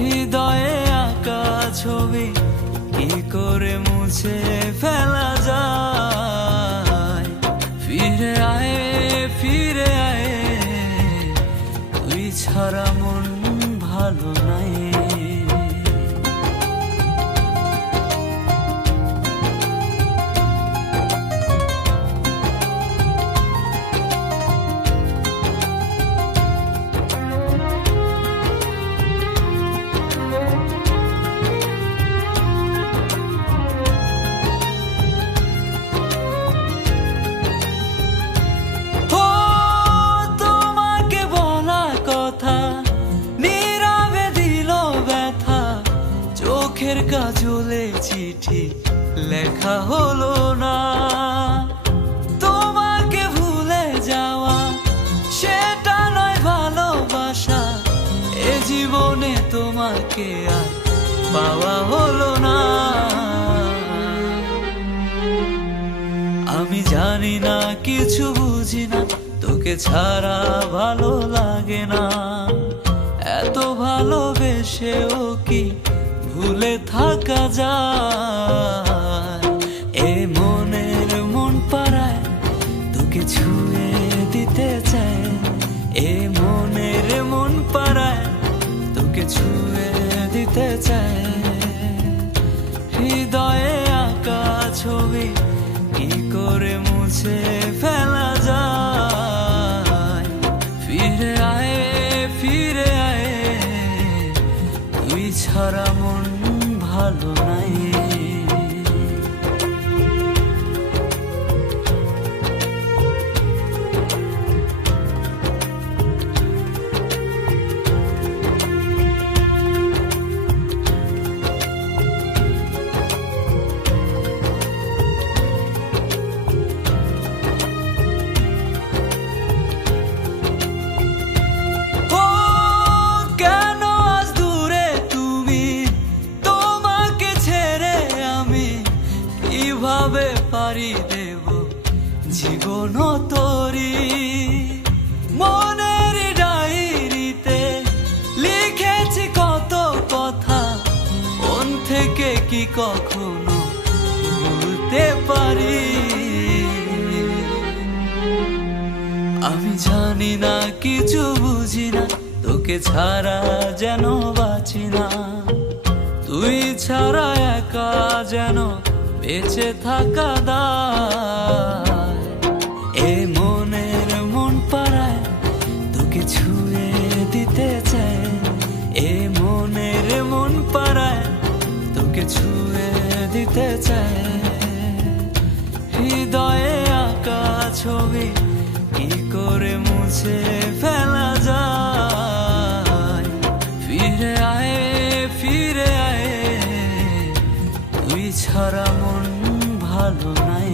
হৃদয়ে আঁকা ছবি কি করে মুছে ফেলা যায়। ফিরে আয়, ফিরে আয়, তুই ছাড়া মন ভালো নাই। চোখের কাজলে চিঠি লেখা হলো না, তোমাকে ভুলে যাওয়া সেটা নয় ভালোবাসা। এ জীবনে তোমাকে আর পাওয়া হলো না। আমি জানি না, কিছু বুঝি না, তোকে ছাড়া ভালো লাগে না। এত ভালোবেসেও কি ভুলে থাকা যায়। এ মনের মন পাড়ায় তোকে ছুঁয়ে দিতে চায়। এ মনের মন পাড়ায় তোকে ছুঁয়ে দিতে চায়। হৃদয়ে আঁকা ছবি কি করে মুছে ফেলা যায়। ফিরে আয়, ফিরে আয়, তুই ছাড়া মন ভালো নাই। কিভাবে পারি দেব জীবন তরি। মনের ডায়েরিতে লিখেছি কত কথা, মন থেকে কি কখনো ভুলতে পারি। আমি জানি না, কিছু বুঝি না, তোকে ছাড়া যেন বাঁচি না। তুই ছাড়া একা যেন বেঁচে থাকা দায়। এ মনের মন পাড়ায় তোকে ছুঁয়ে দিতে চায়। এ মনের মন পাড়ায় তোকে ছুঁয়ে দিতে চায়। হৃদয়ে আঁকা ছবি কি করে মুছে ফেলা যায়। ফিরে আয়, ফিরে আয়, তুই ছাড়া মন ভালো নাই।